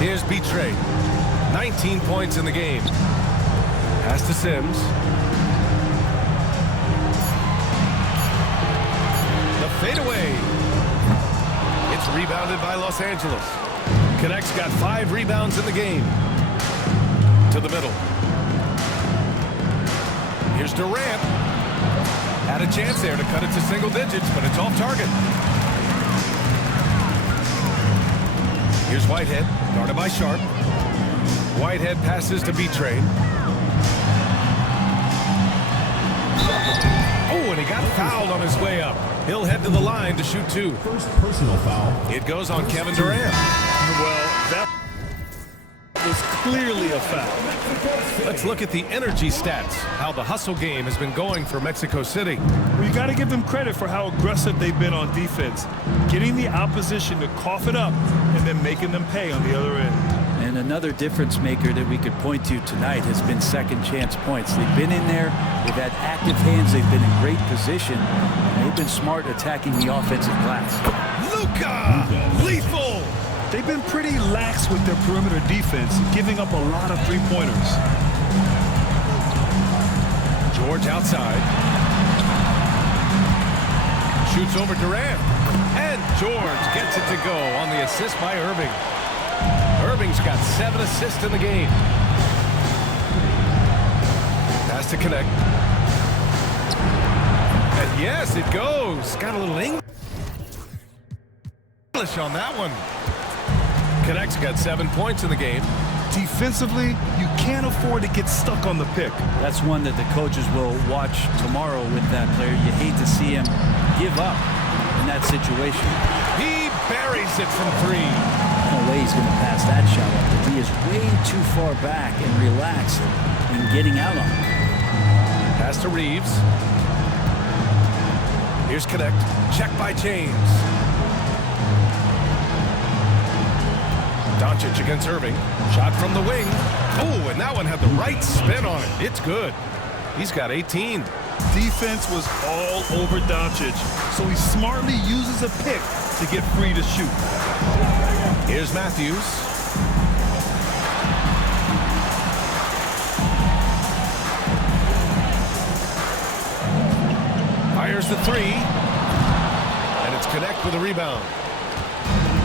Here's B-Train. 19 points in the game. Pass to Sims. The fadeaway. It's rebounded by Los Angeles. Connect's got 5 rebounds in the game. To the middle. Here's Durant. Had a chance there to cut it to single digits, but it's off target. Here's Whitehead, guarded by Sharp. Whitehead passes to B-Train. Oh, and he got fouled on his way up. He'll head to the line to shoot 2. First personal foul. It goes on Kevin Durant. Well, that was clearly a foul. Let's look at the energy stats, how the hustle game has been going for Mexico City. Well, you got to give them credit for how aggressive they've been on defense, getting the opposition to cough it up and then making them pay on the other end. And another difference maker that we could point to tonight has been second chance points. They've been in there, they've had active hands, they've been in great position, and they've been smart attacking the offensive glass. Luka! Lethal! They've been pretty lax with their perimeter defense, giving up a lot of three-pointers. George outside. Shoots over Durant. And George gets it to go on the assist by Irving. Irving's got 7 assists in the game. Pass to Connect. And yes, it goes. Got a little English on that one. Connect's got 7 points in the game. Defensively, you can't afford to get stuck on the pick. That's one that the coaches will watch tomorrow with that player. You hate to see him give up in that situation. He buries it from 3. No way he's going to pass that shot up. But he is way too far back and relaxed and getting out on it. Pass to Reeves. Here's Connect. Check by James. Doncic against Irving. Shot from the wing. Oh, and that one had the right spin on it. It's good. He's got 18. Defense was all over Doncic, so he smartly uses a pick to get free to shoot. Here's Matthews. Fires the 3. And it's Connect with a rebound.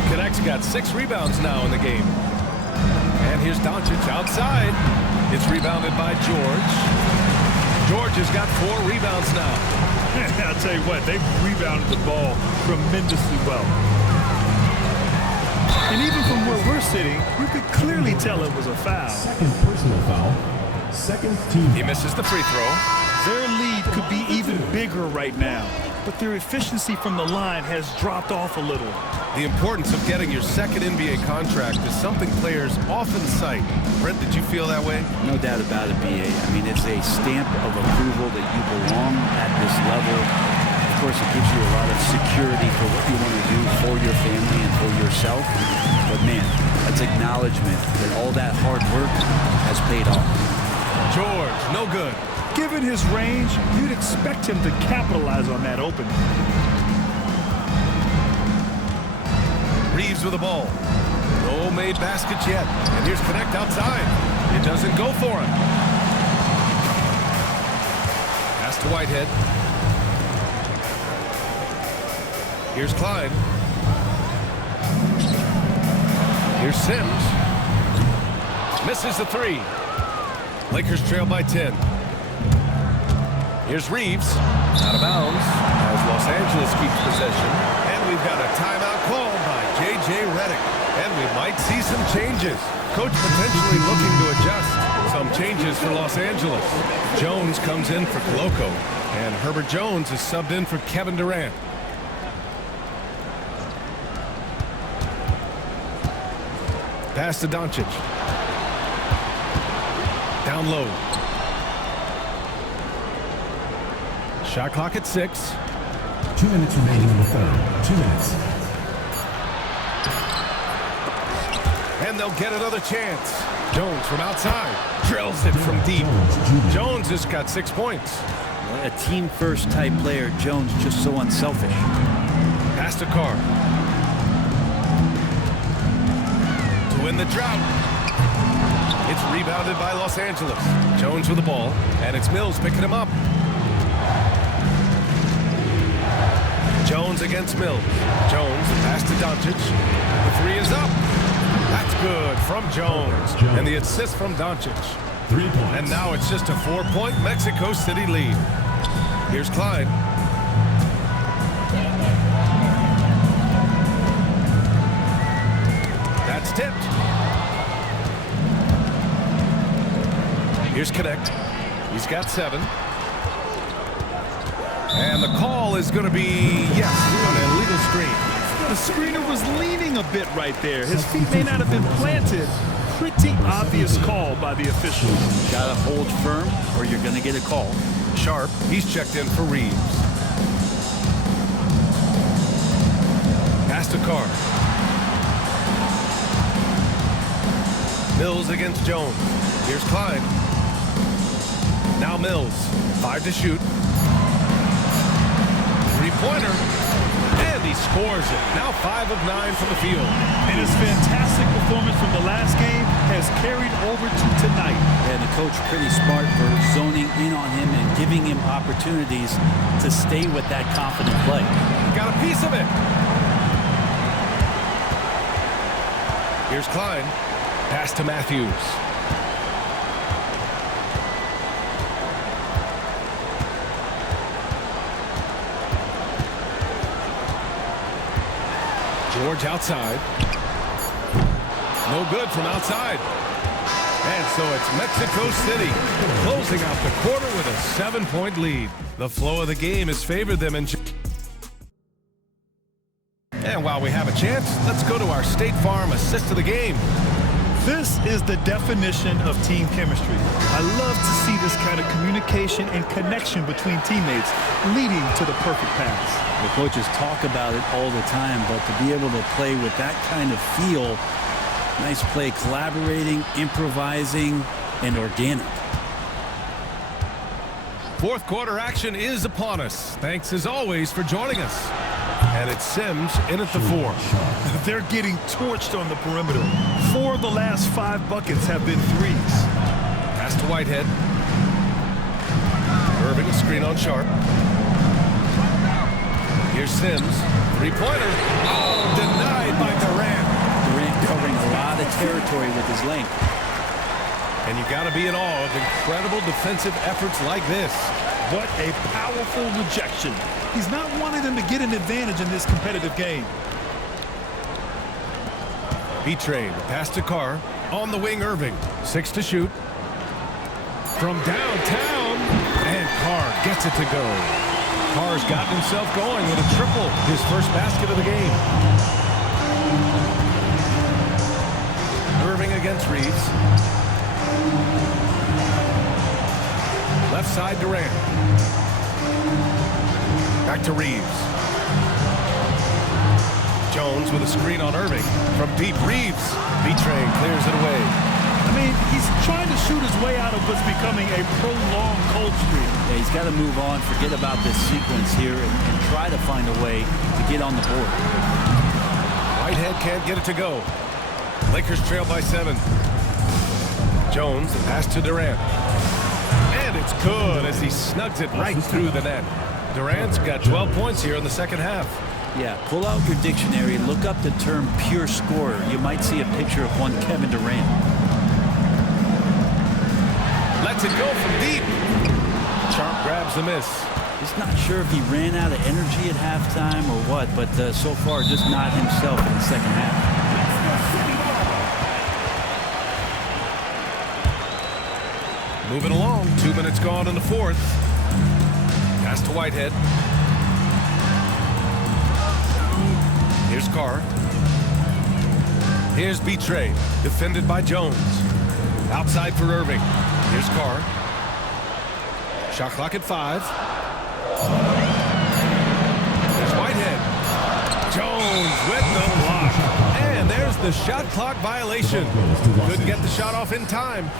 Connect's got 6 rebounds now in the game. And here's Doncic outside. It's rebounded by George. George has got 4 rebounds now. I'll tell you what, they've rebounded the ball tremendously well. And even from where we're sitting, you could clearly tell it was a foul. Second personal foul. Second team. He misses the free throw. Their lead could be even bigger right now, but their efficiency from the line has dropped off a little. The importance of getting your second NBA contract is something players often cite. Brent, did you feel that way? No doubt about it, B.A. I mean, it's a stamp of approval that you belong at this level. Of course, it gives you a lot of security for what you want to do for your family and for yourself. But, man, that's acknowledgement that all that hard work has paid off. George, no good. Given his range, you'd expect him to capitalize on that opening. Reeves with the ball. No made baskets yet. And here's Connect outside. It doesn't go for him. Pass to Whitehead. Here's Clyde. Here's Sims. Misses the 3. Lakers trail by 10. Here's Reeves. Out of bounds. keeps possession. And we've got a timeout called by J.J. Redick. And we might see some changes. Coach potentially looking to adjust. Some changes for Los Angeles. Jones comes in for Coloco. And Herbert Jones is subbed in for Kevin Durant. Pass to Doncic. Down low. Shot clock at 6. 2 minutes remaining in the third. 2 minutes. And they'll get another chance. Jones from outside. Drills it from deep. Jones has got 6 points. A team-first type player. Jones just so unselfish. Pass to Carr. To win the drought. It's rebounded by Los Angeles. Jones with the ball. And it's Mills picking him up. Jones against Mills. Jones, pass to Doncic. The 3 is up. That's good from Jones. And the assist from Doncic. 3 points. And now it's just a 4-point Mexico City lead. Here's Klein. That's tipped. Here's Connect. He's got 7. And the call is going to be, yes, an illegal screen. The screener was leaning a bit right there. His feet may not have been planted. Pretty obvious call by the official. Gotta hold firm or you're gonna get a call. Sharp, he's checked in for Reeves. Pass to Carr. Mills against Jones. Here's Klein. Now Mills. 5 to shoot. 3-pointer. And he scores it. Now 5 of 9 from the field. And his fantastic performance from the last game has carried over to tonight. And the coach pretty smart for zoning in on him and giving him opportunities to stay with that confident play. Got a piece of it. Here's Klein. Pass to Matthews. George outside. No good from outside. And so it's Mexico City closing out the quarter with a 7-point lead. The flow of the game has favored them. And while we have a chance, let's go to our State Farm assist of the game. This is the definition of team chemistry. I love to see this kind of communication and connection between teammates leading to the perfect pass. The coaches talk about it all the time, but to be able to play with that kind of feel, nice play, collaborating, improvising, and organic. Fourth quarter action is upon us. Thanks as always for joining us. And it's Sims in at the 4. They're getting torched on the perimeter. 4 of the last 5 buckets have been threes. Pass to Whitehead. Irving, a screen on Sharp. Here's Sims. 3-pointer. Oh, denied by Durant. Durant covering a lot of territory with his length. And you've got to be in awe of incredible defensive efforts like this. What a powerful rejection. He's not wanting them to get an advantage in this competitive game. B-Train, pass to Carr. On the wing, Irving. 6 to shoot. From downtown. And Carr gets it to go. Carr's gotten himself going with a triple. His first basket of the game. Irving against Reeves. Left side, Durant. Back to Reeves. Jones with a screen on Irving. From deep, Reeves. B-Train clears it away. I mean, he's trying to shoot his way out of what's becoming a prolonged cold streak. Yeah, he's got to move on, forget about this sequence here, and try to find a way to get on the board. Whitehead can't get it to go. Lakers trail by 7. Jones, the pass to Durant. And it's good as he snugs it right through the net. Durant's got 12 points here in the second half. Yeah, pull out your dictionary, look up the term pure scorer. You might see a picture of one Kevin Durant. Lets it go from deep. Sharp grabs the miss. Just not sure if he ran out of energy at halftime or what, but so far just not himself in the second half. Moving along, 2 minutes gone in the fourth. Pass to Whitehead. Here's Carr. Here's Betray, defended by Jones. Outside for Irving. Here's Carr. Shot clock at 5. There's Whitehead. Jones with the block. And there's the shot clock violation. Couldn't get the shot off in time.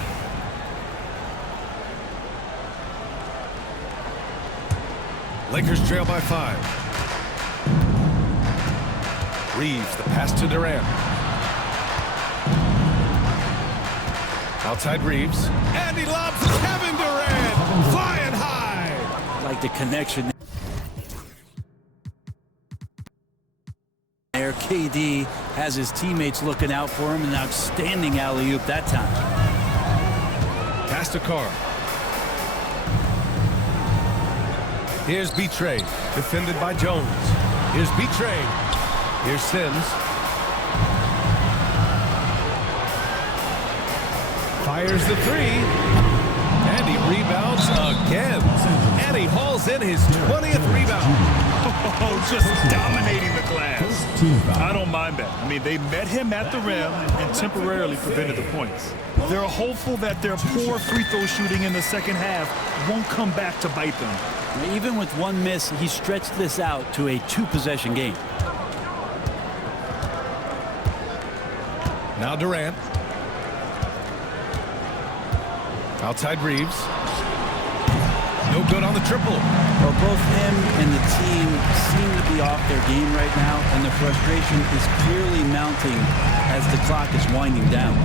Lakers trail by 5. Reeves, the pass to Durant. Outside Reeves. And he lobs Kevin Durant. Flying high. Like the connection there. KD has his teammates looking out for him. An outstanding alley-oop that time. Pass to Carr. Here's Betray, defended by Jones. Here's Betray. Here's Sims. Fires the 3. And he rebounds again. And he hauls in his 20th rebound. Oh, just dominating the glass. I don't mind that. I mean, they met him at the rim and temporarily prevented the points. They're hopeful that their poor free throw shooting in the second half won't come back to bite them. Even with one miss, he stretched this out to a 2-possession game. Now Durant. Outside Reeves. No good on the triple. Well, both him and the team seem to be off their game right now, and the frustration is clearly mounting as the clock is winding down.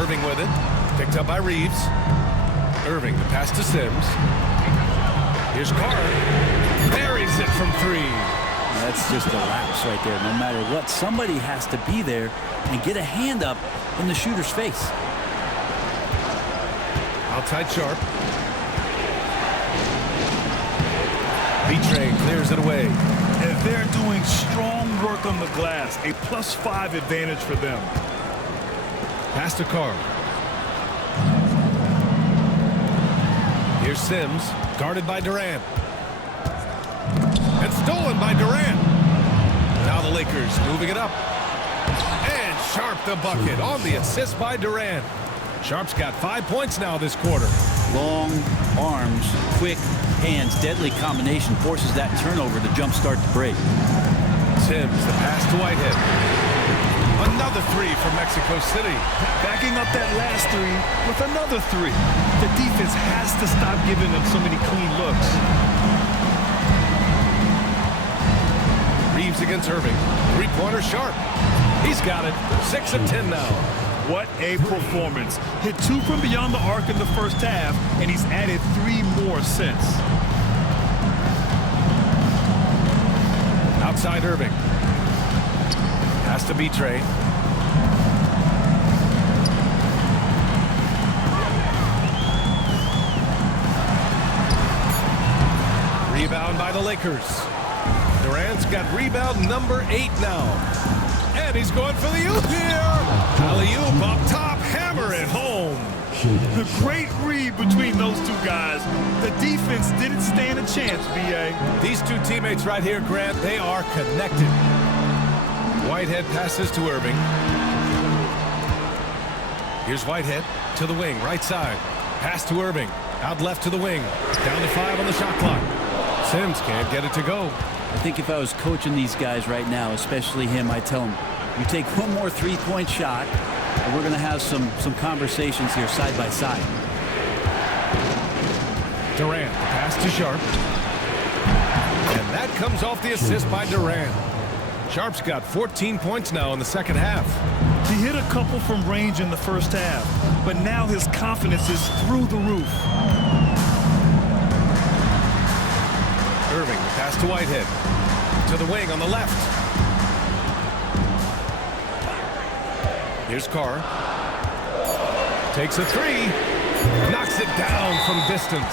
Irving with it. Picked up by Reeves. Irving, the pass to Sims. Here's Carr. Buries it from 3. That's just a lapse right there. No matter what, somebody has to be there and get a hand up in the shooter's face. Outside Sharp. Betray clears it away. And they're doing strong work on the glass. A +5 advantage for them. Pass to Carr. Here's Sims, guarded by Durant. And stolen by Durant. Now the Lakers moving it up. And Sharp the bucket on the assist by Durant. Sharp's got 5 points now this quarter. Long arms, quick hands, deadly combination forces that turnover to jumpstart the break. Sims, the pass to Whitehead. Another 3 for Mexico City. Backing up that last 3 with another 3. The defense has to stop giving them so many clean looks. Reeves against Irving. 3-pointer Sharp. He's got it. 6 of 10 now. What a performance. Hit 2 from beyond the arc in the first half, and he's added 3 more since. Outside Irving. Pass to Betray. Rebound by the Lakers. Durant's got rebound number 8 now. And he's going for the oop here. Alley-oop up top, hammer it home. The great read between those two guys. The defense didn't stand a chance, B.A. These two teammates right here, Grant, they are connected. Whitehead passes to Irving. Here's Whitehead to the wing, right side. Pass to Irving, out left to the wing. Down to 5 on the shot clock. Sims can't get it to go. I think if I was coaching these guys right now, especially him, I'd tell him, you take one more 3-point shot, and we're going to have some conversations here side by side. Durant, the pass to Sharp. And that comes off the assist by Durant. Sharp's got 14 points now in the second half. He hit a couple from range in the first half, but now his confidence is through the roof. Irving, the pass to Whitehead. To the wing on the left. Here's Carr. Takes a 3. Knocks it down from distance.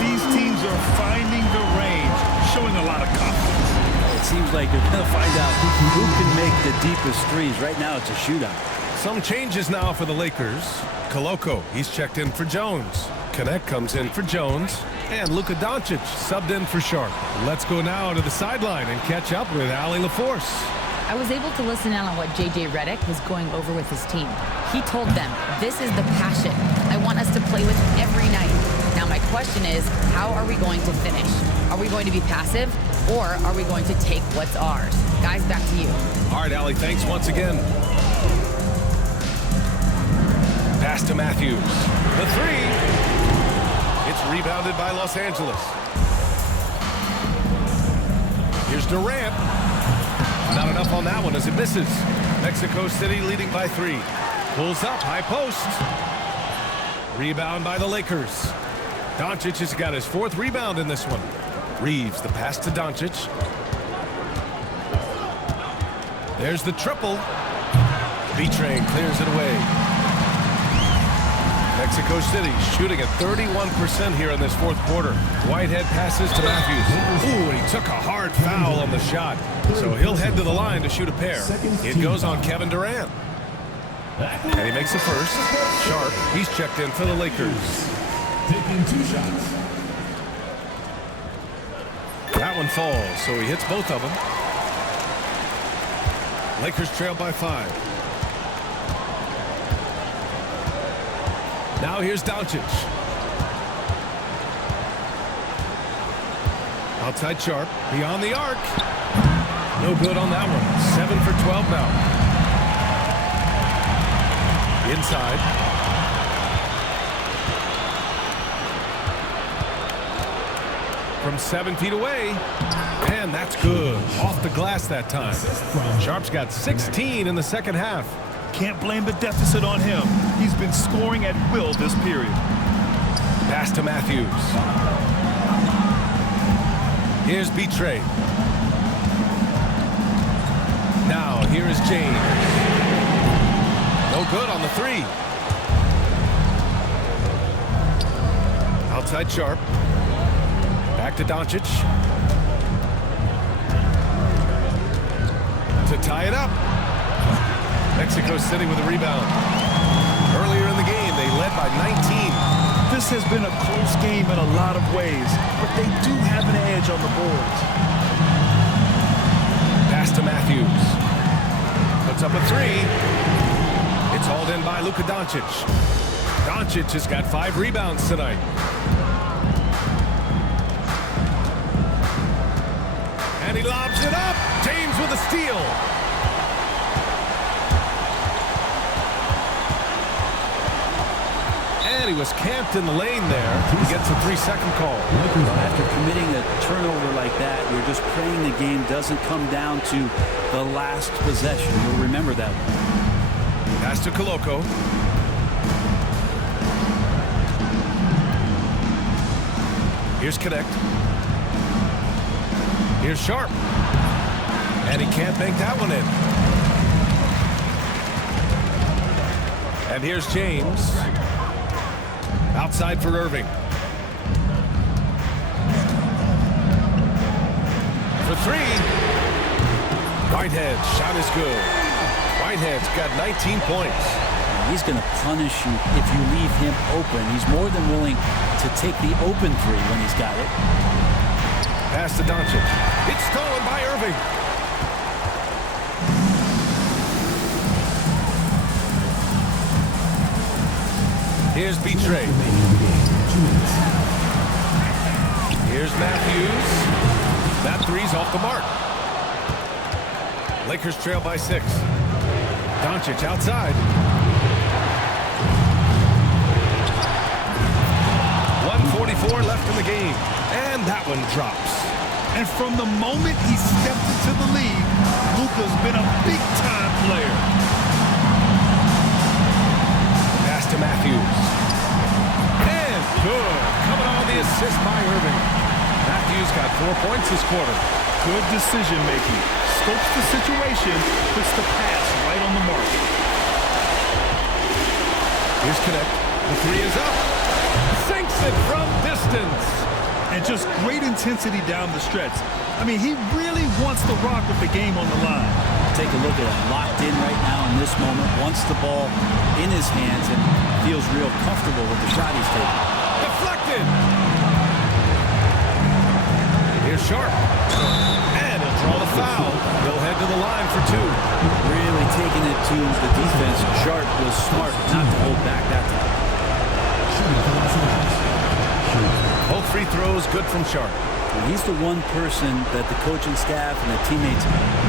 These teams are finding the range, showing a lot of confidence. It seems like they're going to find out who can make the deepest threes. Right now, it's a shootout. Some changes now for the Lakers. Koloko, he's checked in for Jones. Connect comes in for Jones. And Luka Doncic subbed in for Sharp. Let's go now to the sideline and catch up with Allie LaForce. I was able to listen in on what J.J. Redick was going over with his team. He told them, this is the passion I want us to play with every night. Now my question is, how are we going to finish? Are we going to be passive, or are we going to take what's ours? Guys, back to you. All right, Allie, thanks once again. Pass to Matthews. The three. It's rebounded by Los Angeles. Here's Durant. Not enough on that one as it misses. Mexico City leading by 3. Pulls up, high post. Rebound by the Lakers. Doncic has got his 4th rebound in this one. Reeves, the pass to Doncic. There's the triple. B-Train clears it away. Mexico City shooting at 31% here in this 4th quarter. Whitehead passes to Matthews. Ooh, and he took a hard foul on the shot. So he'll head to the line to shoot a pair. It goes on Kevin Durant. And he makes the first. Sharp, he's checked in for the Lakers. Taking 2 shots. That one falls, so he hits both of them. Lakers trail by 5. Now here's Doncic. Outside Sharp, beyond the arc. No good on that one. 7 for 12 now. Inside. From 7 feet away. And that's good. Off the glass that time. Sharp's got 16 in the second half. Can't blame the deficit on him. He's been scoring at will this period. Pass to Matthews. Here's B-Train. Now, here is James. No good on the 3. Outside Sharp. Back to Doncic. To tie it up. Mexico City with a rebound. Earlier in the game, they led by 19. This has been a close game in a lot of ways, but they do have an edge on the boards. Pass to Matthews. Puts up a 3. It's hauled in by Luka Doncic. Doncic has got 5 rebounds tonight. And he lobs it up. James with a steal. And he was camped in the lane there. He gets a 3-second call. After committing a turnover like that, you're just praying the game doesn't come down to the last possession. You'll remember that one. Pass to Koloko. Here's Connect. Here's Sharp. And he can't bank that one in. And here's James. Outside for Irving. For 3. Whitehead, shot is good. Whitehead's got 19 points. He's going to punish you if you leave him open. He's more than willing to take the open 3 when he's got it. Pass to Doncic. It's stolen by Irving. Here's B-Train. Here's Matthews. That 3's off the mark. Lakers trail by 6. Doncic outside. 1:44 left in the game. And that one drops. And from the moment he stepped into the league, Luka's been a big-time player. Pass to Matthews. And good. Coming on the assist by Irving. Matthews got 4 points this quarter. Good decision-making. Scopes the situation, puts the pass right on the mark. Here's Connect. The three is up. Sinks it from distance. And just great intensity down the stretch. I mean, he really wants to rock with the game on the line. Take a look at it. Locked in right now in this moment. Wants the ball in his hands and feels real comfortable with the shot he's taking. Deflected. Here's Sharp. And he'll draw the foul. He'll head to the line for two. Really taking it to the defense. Sharp was smart not to hold back that time. Both free throws good from Sharp. He's the one person that the coaching staff and the teammates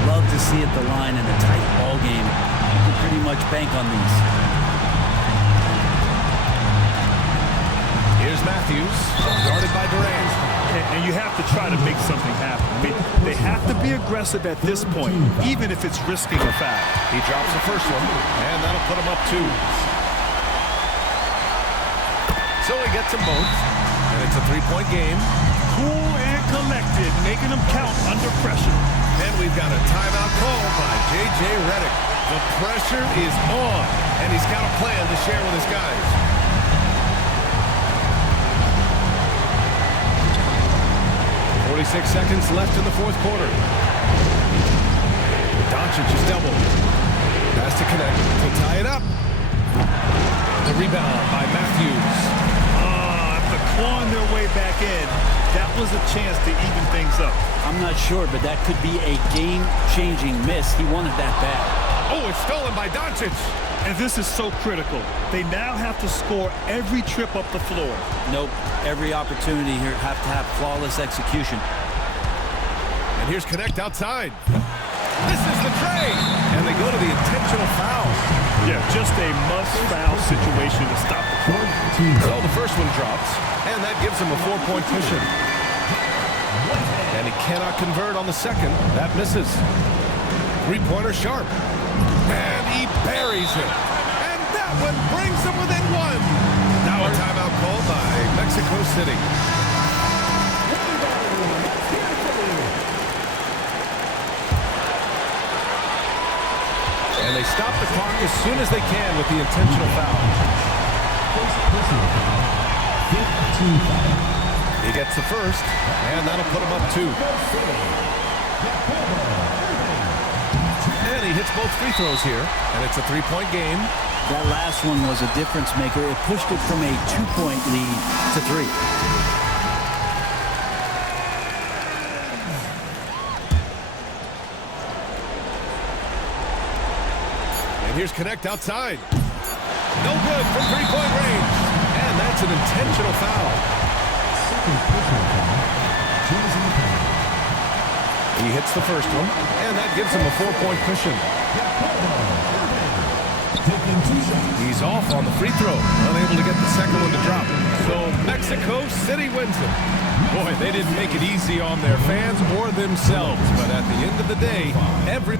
love to see at the line in a tight ball game. You can pretty much bank on these. Here's Matthews, guarded by Durant. And you have to try to make something happen. I mean, they have to be aggressive at this point, even if it's risking a foul. He drops the first one, and that'll put him up two. So he gets them both, and it's a three-point game. Cool and collected, making them count under pressure. And we've got a timeout called by J.J. Redick. The pressure is on, and he's got a plan to share with his guys. .46 seconds left in the fourth quarter. Doncic is doubled. Has to connect to tie it up. The rebound by Matthews. After clawing their way back in, that was a chance to even things up. I'm not sure, but that could be a game-changing miss. He wanted that bad. Oh, it's stolen by Doncic. And this is so critical. They now have to score every trip up the floor. Nope. Every opportunity here have to have flawless execution. And here's Connect outside. This is the trade. And they go to the intentional foul. Yeah, just a must-foul situation to stop the clock. So the first one drops, and that gives him a 4-point cushion. And he cannot convert on the second. That misses. Three-pointer Sharp. And he buries it. And that one brings him within one. Now a timeout called by Mexico City. And they stop the clock as soon as they can with the intentional foul. He gets the first, and that'll put him up two. And he hits both free throws here, and it's a three-point game. That last one was a difference maker. It pushed it from a 2-point lead to 3. And here's Connect outside. No good from three-point range. And that's an intentional foul. He hits the first one, and that gives him a 4-point cushion. He's off on the free throw, unable to get the second one to drop. So Mexico City wins it. Boy, they didn't make it easy on their fans or themselves, but at the end of the day, every...